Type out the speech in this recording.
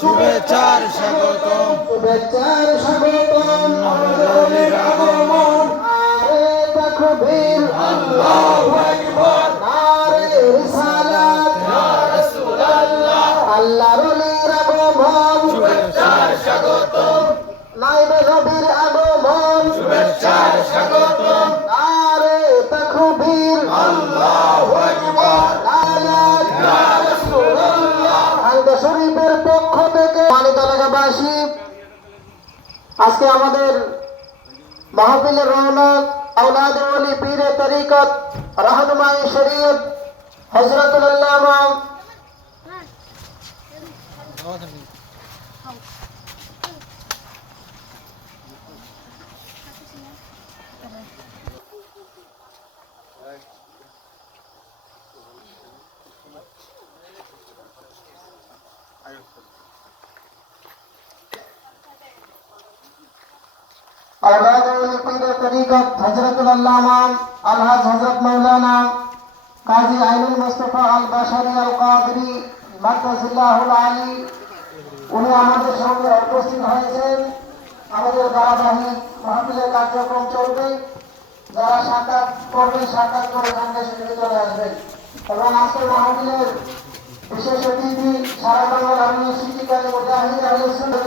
শুভেচ্ছার স্বাগতম। শুভেচ্ছার স্বাগতম। আগমন আরে তাকবীর আল্লাহু আকবার নারে রিসালাত ইয়া রাসূলুল্লাহ আল্লাহর হলির আগমন। শুভেচ্ছার স্বাগতম। নাইবে নবীর আগমন। শরীফের পক্ষ থেকে মালিক এলাকাবাসী আজকে আমাদের মাহফিলের রৌনক আউলাদ ওলি পীরে তরিকত রাহনুমাই শরীফ হজরতুল্লাহ اولاد ওলি পীরে তরিকত হযরতুল্লাহ ইমাম আলহাজ হযরত মাওলানা কাজী আইনুল মুস্তাফা আল বাশারি আল কাদরি মাদ্রাসিল্লাহুল আলী উনি আমাদের সঙ্গে উপস্থিত হয়েছেন আমাদের ধারাবাহিক মাহফিলের কার্যক্রম চলবে যারা সাক্ষাৎ করবে সাক্ষাৎ করে সামনে সেদিকে চলে আসবেন এবং আজকের মাহফিলের বিশেষ অতিথি সারা বাংলার আমিও সিটি কাজী মুজাহিদ আলী সুন্দর